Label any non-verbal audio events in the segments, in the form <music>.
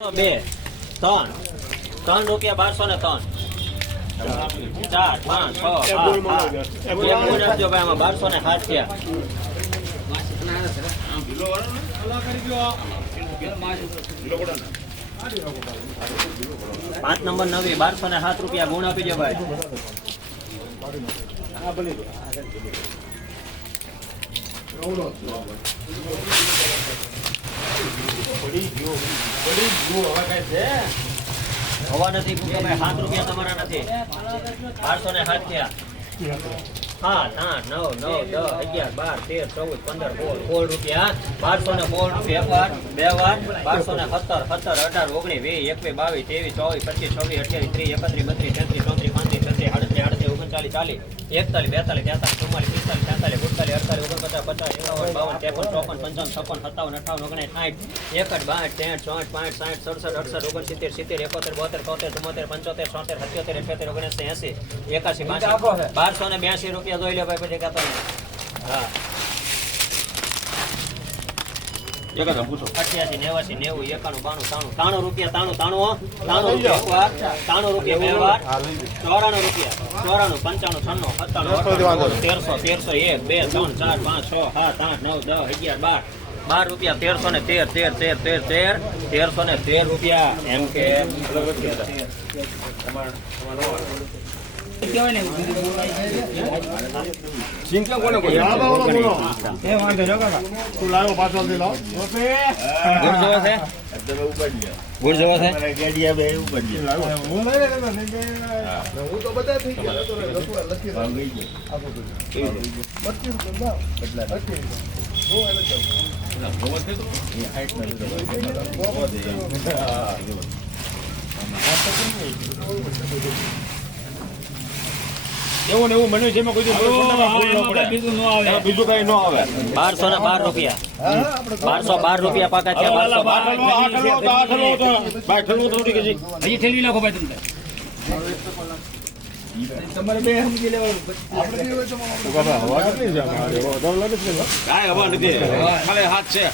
બે ત્રણ. ત્રણ રૂપિયા બારસો ને ત્રણ. ચાર પાંચ છ બારસો ને સાત થયા. પાંચ નંબર નવી બારસો ને સાત રૂપિયા ગુણ આપી દે ભાઈ. સાત આઠ નવ નવ, દસ, અગિયાર, બાર, તેર, ચૌદ, પંદર, સોળ સોળ રૂપિયા. બારસો ને સોળ બે વાર. બારસો ને સત્તર સત્તર, અઢાર, ઓગણીસ, વીસ, એકવીસ, બાવીસ, ત્રેવીસ, ચોવીસ, પચીસ, છવ્વીસ, અઠ્યાવીસ, ત્રીસ, એકત્રીસ, બત્રીસ તેત્રીસ ચોત્રીસ, પાંત્રીસ, છત્રીસ આડત્રીસ ઓગણચાલીસ ચાલીસ એકતાલીસ બેતાલીસ તેતાલીસ ચુમ્માલીસ પિસ્તાલીસ તેતાલીસ અડતાલીસ ઓગણપચાસ પચાસ એકાવન બાવન ત્રેપન ચોપન પંચાવન છપ્પન સત્તાવન અઠાવન ઓગણીસ સાઠ એકઠ બાઠ ત્રેઠ ચોઠ પાંઠ સાઠ સડસઠ અડસઠ ઓગણસિત્તેર સિત્તેર એકોતેર બોતેર તોતેર ચુમ્મોતેર પંચોતેર છોતેર સત્યોતેર અઠ્યોતેર ઓગણીસો એસી એકાસી બારસો ને બ્યાસી રૂપિયા જોઈ લો ભાઈ પછી કહેતા અઠ્યાસી નેવાસી નેવું એકાણું બાણું ત્રાણું ત્રાણું રૂપિયા ત્રાણું ત્રાણું હો. રૂપિયા. એક રૂપિયા બે વાર ચોરાણું રૂપિયા. ચોરાણું પંચાણું છન્નું સત્તાણું તેરસો તેરસો એક બે ત્રણ ચાર પાંચ છ સાત આઠ નવ દસ અગિયાર બાર. બાર રૂપિયા તેરસો ને તેર તેર તેર તેર તેર. તેરસો ને તેર રૂપિયા. એમ કે તું લાવ્યો પાછળથી લાવ ગુડ જોવો છે ગુડ જોવો છે હું લઈ લેતો ને હું તો બધા થઈ ગયા તો લખી આપો તો બત્રીસ રૂપિયા લાવ. બત્રીસ. જો એને જાઓ. એવું ને એવું બન્યું છે કોઈ દિવસ ન. બીજું કઈ ન આવે. બારસો ને બાર રૂપિયા. બારસો બાર રૂપિયા પાકા છે બારસો બાર. આઠલો, આઠલો તો આઠલો તો. ભાઈ, ઠલવું તો ઉડી ગઈ છે. આપણે બે સમજી લેવાનું. હવા નથી ખાલી હાથ છે.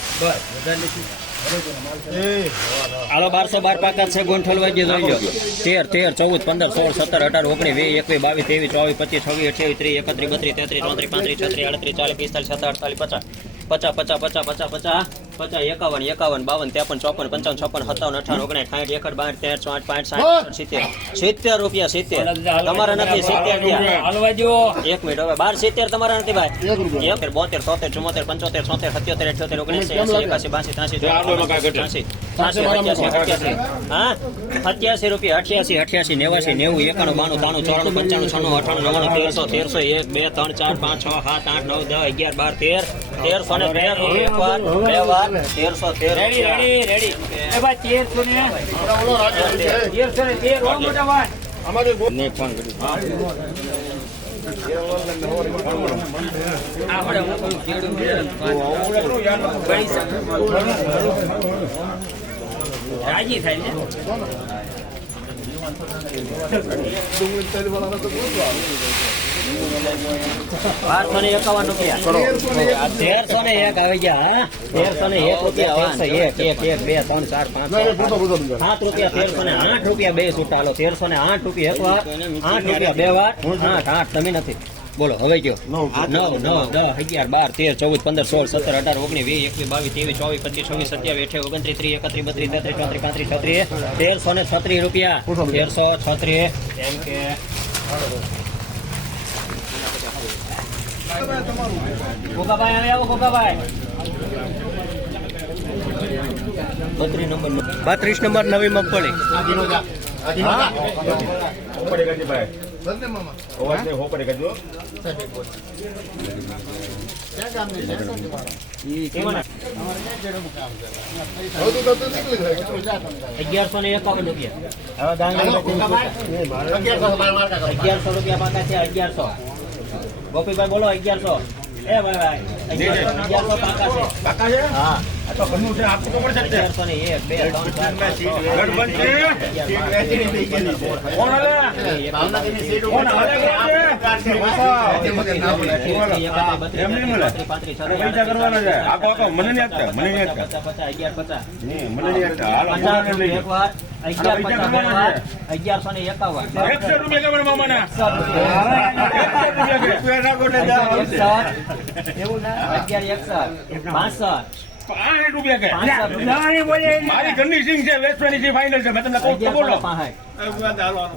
હાલો બારસો બાર પાકા છે, ગોંઠલ વાગ્યે જોઈ લો તેર તેર, ચૌદ, પંદર, સોળ, સત્તર, અઢાર, ઓગણીસ, વીસ, એકવીસ, બાવીસ, ત્રેવીસ, ચોવીસ, પચીસ, છવ્વીસ, અઠ્યાવીસ, ત્રીસ, એકત્રીસ, બત્રીસ, તેત્રીસ, ચોત્રીસ, પાંત્રીસ, છત્રીસ આડત્રીસ ચાલીસ, પિસ્તાલીસ સત્તર અડતાલીસ પચાસ પચાસ પચાસ પચાસ પચાસ પચાસ પચાસ એકાવન એકાવન બાવન ત્રેપન ચોપન પંચાવન છપ્પન સત્તાવન અઠાવન ઓગણીસ સાઠ એકડ બાર તેર ચોઠ પાંચ સાઠ સિત્તેર. સિત્તેર રૂપિયા સિત્તેર. તમારા નથી સિત્તેર એક મિનિટ હવે બાર સિત્તેર તમારા નથી ભાઈ. એક બોતેર તોતેર ચુમ્મોતેર પંચોતેર છોતેર સત્યોતેર અઠ્યોતેર ઓગણીસ એસી એકાસી બાસી ત્રાસી અઠ્યાસી રૂપિયા અઠ્યાસી અઠ્યાસી નેવાસી નેવું એકાણું બાણું બાણું ચોરાણું પંચાણું છણું અઠાણું નવાણું તેરસો તેરસો એક બે ત્રણ ચાર પાંચ છ સાત આઠ નવ દસ અગિયાર બાર તેર. તેરસો ને તેર એક વાર બે વાર. તેરસો તેર અમારે ગો- ડુંગળી તેલ વાળાને તો પૂછવા ગયા બોલો હવે કયો નવ નવ દસ અગિયાર બાર તેર ચૌદ પંદર સોળ સત્તર અઢાર ઓગણીસ વીસ એકવીસ બાવીસ ત્રેવીસ ચોવીસ પચીસ છવ્વીસ સત્યાવીસ અઠ્યાવીસ ઓગણત્રીસ ત્રીસ એકત્રીસ બત્રીસ તેત્રીસ ચોત્રીસ પાંત્રીસ છત્રીસ તેરસો ને છત્રીસ રૂપિયા તેરસો છત્રીસ એમ કે ગોગાભાઈ હવે આવો ગોગાભાઈ બત્રીસ નંબર બત્રીસ નંબર નવી મગફળી અગિયારસો ને એકાવન રૂપિયા અગિયારસો રૂપિયા પાકા છે અગિયારસો. ગોપીભાઈ બોલો અગિયારસો. એ ભાઈ અગિયારસો પાકા છે? હા. અગિયારસો ને એકાવન. એકસો રૂપિયા. એવું ના અગિયાર એકસઠ બાસઠ પાંચ રૂપિયા કે? રૂપિયા. મારી ઘરની છે વેચવાની છે ફાઇનલ છે. મેં તમને કહું તો બોલો.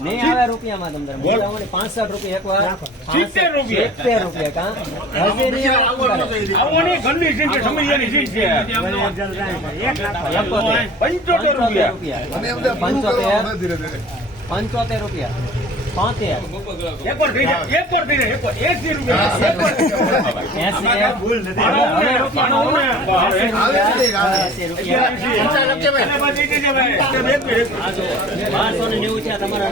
નહીં આવે રૂપિયામાં તમને. બોલ. પાંસઠ રૂપિયા એકવાર. સિત્તેર રૂપિયા. સિત્તેર રૂપિયા કા? હજી નહીં આવે. આવો નહીં ઘરની સિંગ છે સમૈયાની સિંગ છે. પંચોતેર રૂપિયા. અને એમ બધા પૂરું કરવાનું ધીરે ધીરે પંચોતેર રૂપિયા. જો, બારસો ને નેવું છે તમારા.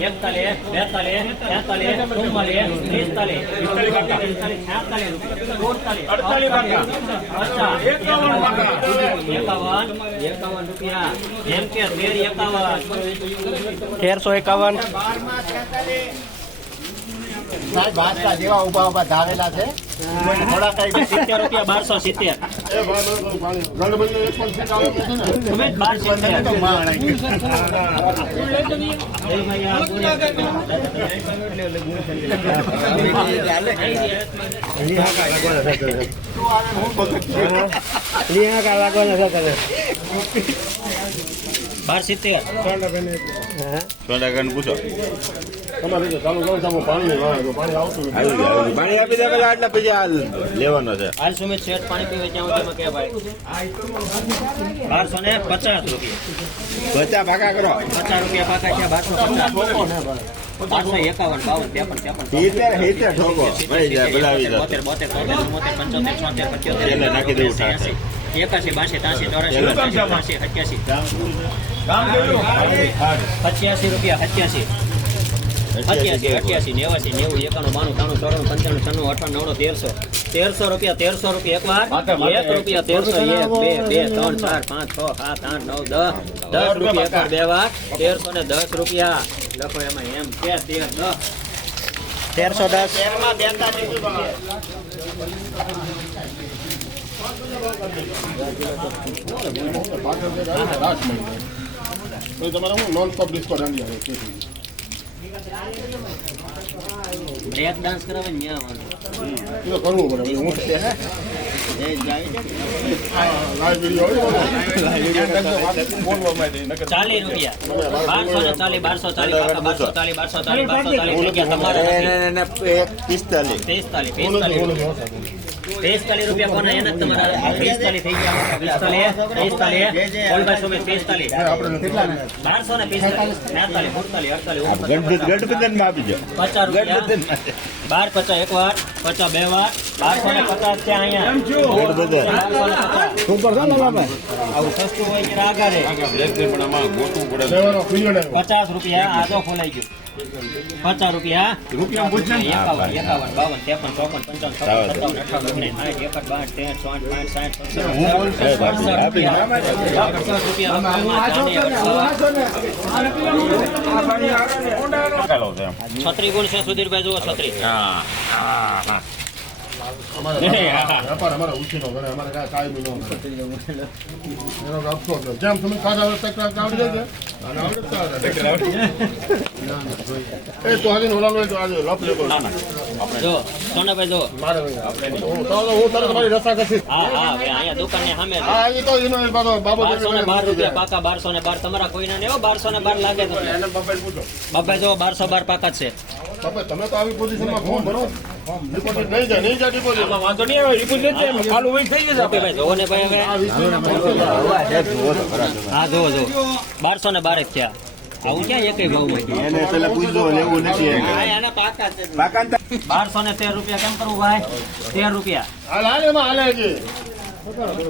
એકતાલીસ બેતાલીસ તેતાલીસ ચુમ્માલીસ પિસ્તાલીસ છાતાલીસ અડતાલીસ પચાસ એકાવન. એકાવન એકાવન રૂપિયા. જેમ કે તેર એકાવન. તેરસો એકાવન. સાહેબ બાદશાહ જેવા ઊભા ઊભા ધારેલા છે. થોડા કઈ સિત્તેર રૂપિયા બારસો સિત્તેર. બાર સિત્તેર. સોનાગન પૂછો. પાણી આપી દે પેલા આટલા પૈસા હાલ લેવાનો છે. હાલ સુમિત શેઠ પાણી પીવે ત્યાં સુધી કે ભાઈ બારસો ને પચાસ રૂપિયા. પચા ભાગા કરો. પચાસ રૂપિયા પાકા છે બારસો પચાસ. બારસો એકાવન બાવન ત્રેપન ત્રેપન. હિતેર હિતેર ઠોકો. બોલાવી બોતેર બોતેર પંચોતેર છોતેર પંચોતેર. નાખી દેવું એકાશી બાસી ત્યાસી ચોરાસી છ્યાસી સત્યાસી. પચ્યાસી રૂપિયા સત્યાસી. અઠ્યાસી અઠ્યાસી નેવાસી નેવું એકાણું બાણું ત્રાણું ચોરાણું પંચાણું છન્નું અઠાણું નવ્વાણું તેરસો. તેરસો રૂપિયા તેરસો રૂપિયા એક વાર એક રૂપિયા તેરસો એક બે બે ત્રણ ચાર પાંચ છ સાત આઠ નવ દસ. દસ રૂપિયા એકવાર બે વાર. તેરસો ને દસ રૂપિયા. લખો એમાં એમ. કે તેર દસ. તેરસો દસ. તમારે હું નોન સ્ટોપ ડિસ્કો આવે છે બ્રેક ડાન્સ કરાવે ને. એ તો કરવું પડે હું લાઈવ વીડિયો હોય ચાલીસ રૂપિયા બારસો ને ચાલીસ બારસો ચાલી બારસો ચાલીસ બારસો ચાલી બારસો ચાલી પિસ્તાલીસ. પિસ્તાલીસ પિસ્તાલીસ. પિસ્તાલીસ રૂપિયા કોના? એના તમારા પિસ્તાલીસ થઈ ગયા. પિસ્તાલીસ પિસ્તાલીસ બોલભાઈ સુમિત પિસ્તાલીસ બારસો ને પિસ્તાલીસ બેતાલીસ સુડતાલીસ અડતાલીસ ઓગણપચાસ, માં આપી દો પચાસ રૂપિયા. બાર પચાસ એક વાર પચાસ બે વાર બારસો ને પચાસ છે અહીંયા. ને આવું સસ્તું હોય પચાસ રૂપિયા આજો ખોલાઈ ગયું. પચાસ રૂપિયા રૂપિયા એકાવન એકાવન બાવન ત્રેપન ચોપન પંચાવન છપ્પન સત્તાવન અઠાવન ઓગણીસ સાઠ એકસઠ બાસઠ ત્રેસઠ ચોસઠ પાંચ સાઠ રૂપિયા. છત્રી ગુણ છે સુધીરભાઈ જુઓ છત્રી. હા વેપાર <laughs> જેમ તમે આવડી અને આવડે સારા રસ્તે. ના, ના, જોઈએ. એ તો આજે ઓલાનો એ આજે લપ લેતો છે. જો સોનાભાઈ જો. મારે હું તો હું તરત તમારી રસ્તા કરશી. હા હા ભાઈ અહીંયા દુકાનની સામે હા એ તો એનો બાબો બાબો બારસો ને બાર રૂપિયા પાકા બારસો ને બાર. તમારા કોઈના ને બાર લાગે તમને. એને બાપાને પૂછો. બાપા જો બારસો બાર પાકા છે. બાપા તમે તો આવી પોઝિશનમાં ફોર્મ ભરો ડિપોઝિટ નહીં જાય નહીં જાય ડિપોઝિટ વાંધો નહીં આવે રિપોર્ટ એમ. ખાલી હોય થઈ જશે બાપી ભાઈ જોવો ને ભાઈ હવે. આ વીસ મિનિટમાં ફોન કરો. હા જોવો જો બારસો ને બાર જ થયા આવું ક્યાં એકેય ભાવમાં એને પેલા પૂછજો લેવું નથી પાકા બારસો ને તેર રૂપિયા કેમ કરવું ભાઈ? તેર રૂપિયા. હાલ હાલ એમાં હાલે હજી.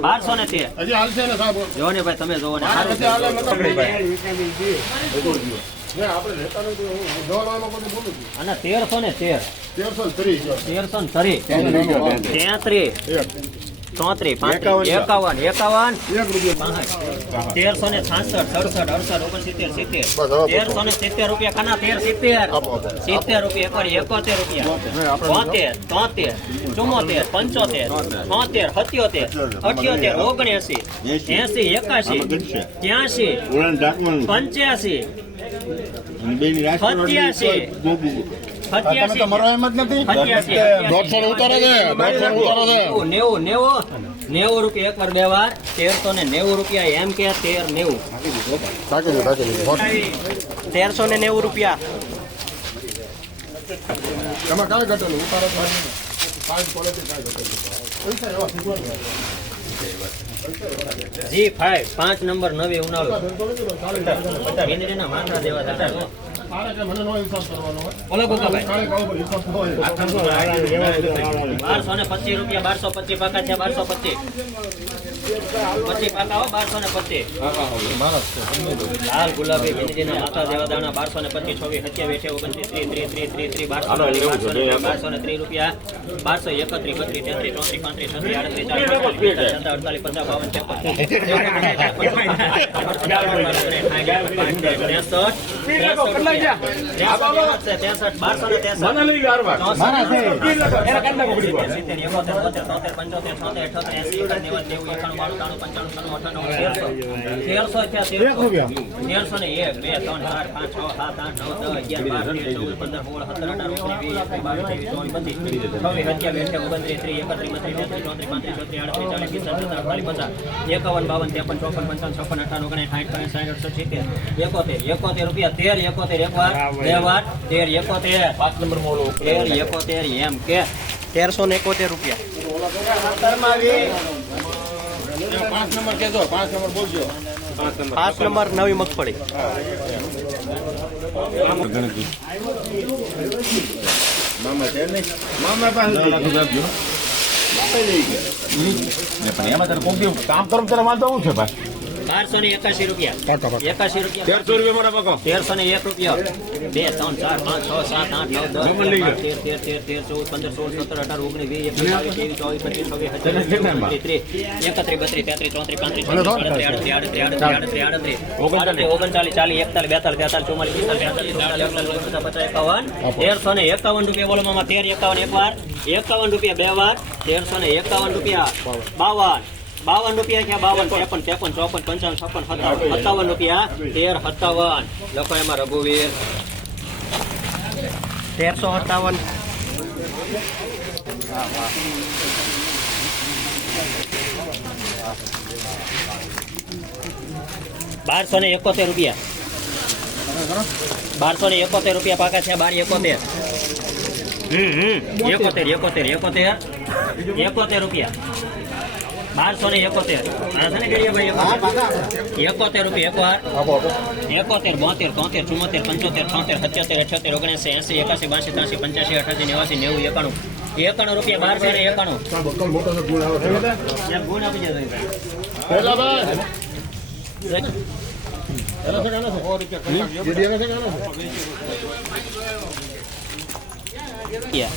બારસો ને તેર. હજી હાલશે ને સાહેબ? જો ને ભાઈ તમે જોવો ને. અને તેરસો ને તેર. તેરસો ને ત્રીસ જો. તેરસો ને ત્રીસ. ત્યાંથી લઈ જાઓ, ત્યાંથી. તેત્રીસ ચોત્રીસ એકાવન. એકાવન એકાવન. એક રૂપિયા. તેરસો ને છાસઠ સડસઠ અડસઠ ઓગણસિત્તેર સિત્તેર. તેરસો ને સિત્તેર રૂપિયા ખાના તેર સિત્તેર. આપો, આપો. સિત્તેર રૂપિયા એકોતેર રૂપિયા. બોતેર તોતેર ચુમ્મોતેર પંચોતેર છોતેર સત્યોતેર અઠ્યોતેર ઓગણએસી. એસી એકાશી ત્યાસી પંચ્યાસી અને બેયની રાજકોટ રોટલી સત્યાસી. ગોગું. સત્યાસી એમ જ નથી દોઢસો ઉતારે છે દોઢસો ઉતારે છે નેવું નેવું નેવું રૂપિયા એકવાર બે વાર તેરસો ને નેવું રૂપિયા એમ કે તેર નેવું. તેરસો ને નેવું રૂપિયા ઉતારે. પાંચ ક્વોલિટી પૈસા એવા. જી ફાઈવ. પાંચ નંબર નવી ઉનાળો. ધંધો માથા દેવા કાલે બોલો. બારસો ને પચીસ રૂપિયા બારસો પચીસ પાકા છે બારસો પચીસ પચીસ પાકા હો બારસો ને પચીસ લાલ ગુલાબી ભીંડરીના માથા જેવા દાણા બારસો ને પચીસ છવ્વીસ સત્યાવીસ અઠ્યાવીસ ઓગણત્રીસ ત્રીસ ત્રીસ ત્રીસ ત્રીસ ત્રીસ બારસો બારસો ને ત્રીસ, ત્રીસ રૂપિયા બારસો એકત્રીસ બત્રીસ તેત્રીસ ચોત્રીસ પાંત્રીસ છત્રીસ આડત્રીસ ચાલીસ અડતાલીસ પચાસ બાવન ત્રેપન તેરસો ને એક બે ત્રણ ચાર પાંચ છ સાત આઠ નવ દસ પંદર સત્તર અઢાર ઓગણીસ વીસ એકવીસ બાવીસ ત્રેવીસ ચોવીસ પચીસ અઠ્યાવીસ ઓગણત્રીસ ત્રીસ એકત્રીસ ચોત્રીસ પાંત્રીસ છત્રીસ આડત્રીસ ચાલીસ સત્તર અડતાલીસ પચાસ એકાવન, બાવન, ત્રેપન, ચોપન, પંચાવન, છપ્પન અઠાવન ઓગણીસ સાઠ પાંચ સાઠ અડસઠ એકોતેર એકોતેર રૂપિયા, તેર, એકોતેર એક બે વાર તેર એકોતેર. પાંચ નંબર મોડો તેર એકોતેર એમ કે. તેરસો ને એકોતેર રૂપિયા. પાંચ નંબર કહેજો પાંચ નંબર બોલજો. પાંચ નંબર. નવી મગફળી. મામા છે ને? મામા પાસે કામ કરો તારે વાંધો શું છે ભાઈ? બારસો ને એકાશી રૂપિયા. એકાશી રૂપિયા. તેરસો રૂપિયા મારા તેરસો ને એક રૂપિયા. બે ત્રણ ચાર પાંચ છ સાત આઠ નવ દસ જમણ લઈ અગિયાર, બાર, તેર તેર તેર તેર ચૌદ પંદર સોળ સત્તર અઢાર ઓગણીસ વીસ એકવીસ બાવીસ ત્રેવીસ ચોવીસ પચીસ છવ્વીસ સત્યાવીસ ત્રીસ એકત્રીસ બત્રીસ તેત્રીસ ચોત્રીસ પાંત્રીસ આડત્રીસ આડત્રીસ આડત્રીસ આડત્રીસ આડત્રીસ આડત્રીસ ઓગણચાલીસ. ચાલીસ એકતાલીસ બેતાલીસ તેતાલીસ ચુમ્માલીસ પિસ્તાલીસ બેતાલીસ તેતાલીસ અડતાલીસ પચાસ એકાવન. તેરસો ને એકાવન રૂપિયા બોલો મામા તેર એકાવન એક વાર. એકાવન રૂપિયા બે વાર. તેરસો ને એકાવન રૂપિયા બાવન. બાવન રૂપિયા ક્યાં બાવન ત્રેપન ત્રેપન ચોપન પંચાવન છપ્પન સત્તાવન સત્તાવન રૂપિયા તેર સત્તાવન. લખો એમાં રઘુવીર. તેરસો સત્તાવન. બારસો ને એકોતેર રૂપિયા. બારસો ને એકોતેર રૂપિયા પાકા છે બાર એકોતેર. હમ હમ. એકોતેર એકોતેર એકોતેર. એકોતેર રૂપિયા. બારસો ને એકોતેર. એકોતેર. રૂપિયા એકોતેર બોતેર તોતેર ચુમ્મોતેર પંચોતેર છોતેર સત્યોતેર અઠ્યોતેર ઓગણસી એસી એકાસી બાસી ત્રાસી પંચ્યાસી અઠાસી નેવાસી નેવું એકાણું. એકાણું રૂપિયા બારસો ને એકાણું. ગુણ આપી? રૂપિયા.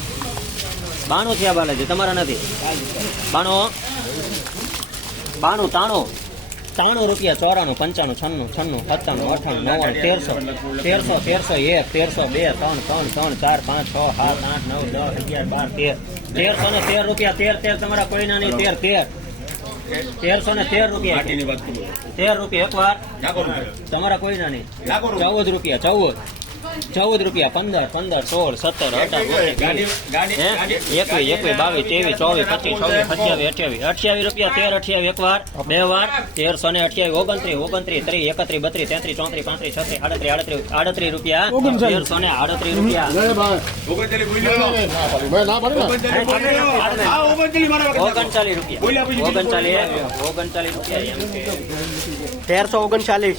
બાણું થયા બાલાજી તમારા નથી. બાણું બાણું તાણું. ત્રાણું રૂપિયા ચોરાણું પંચાણું છન્નું છન્નું સત્તાણું અઠાણું નવ્વાણું તેરસો તેરસો તેરસો એક તેરસો બે ત્રણ ત્રણ ત્રણ ચાર પાંચ છ સાત આઠ નવ દસ અગિયાર બાર તેર. તેરસો ને તેર રૂપિયા તેર તેર તમારા કોઈના નહીં તેર તેર. તેરસો ને તેર રૂપિયા. તેર રૂપિયા એક વાર તમારા કોઈના નહીં. ચૌદ રૂપિયા ચૌદ. ચૌદ રૂપિયા પંદર પંદર સોળ સત્તર અઢાર? એકવીસ એકવીસ બાવીસ ત્રેવીસ ચોવીસ પચીસ છવ્વીસ સત્યાવીસ અઠ્યાવીસ અઠ્યાવીસ રૂપિયા તેર અઠ્યાવીસ એક વાર બે વાર તેરસો ને અઠ્યાવીસ ઓગણત્રીસ ઓગણત્રીસ ત્રીસ એકત્રીસ બત્રીસ તેત્રીસ ચોત્રીસ પાંત્રીસ છત્રીસ આડત્રીસ આડત્રીસ આડત્રીસ રૂપિયા તેરસો ને આડત્રીસ રૂપિયા. ઓગણચાલીસ રૂપિયા ઓગણચાલીસ ઓગણચાલીસ રૂપિયા તેરસો ઓગણચાલીસ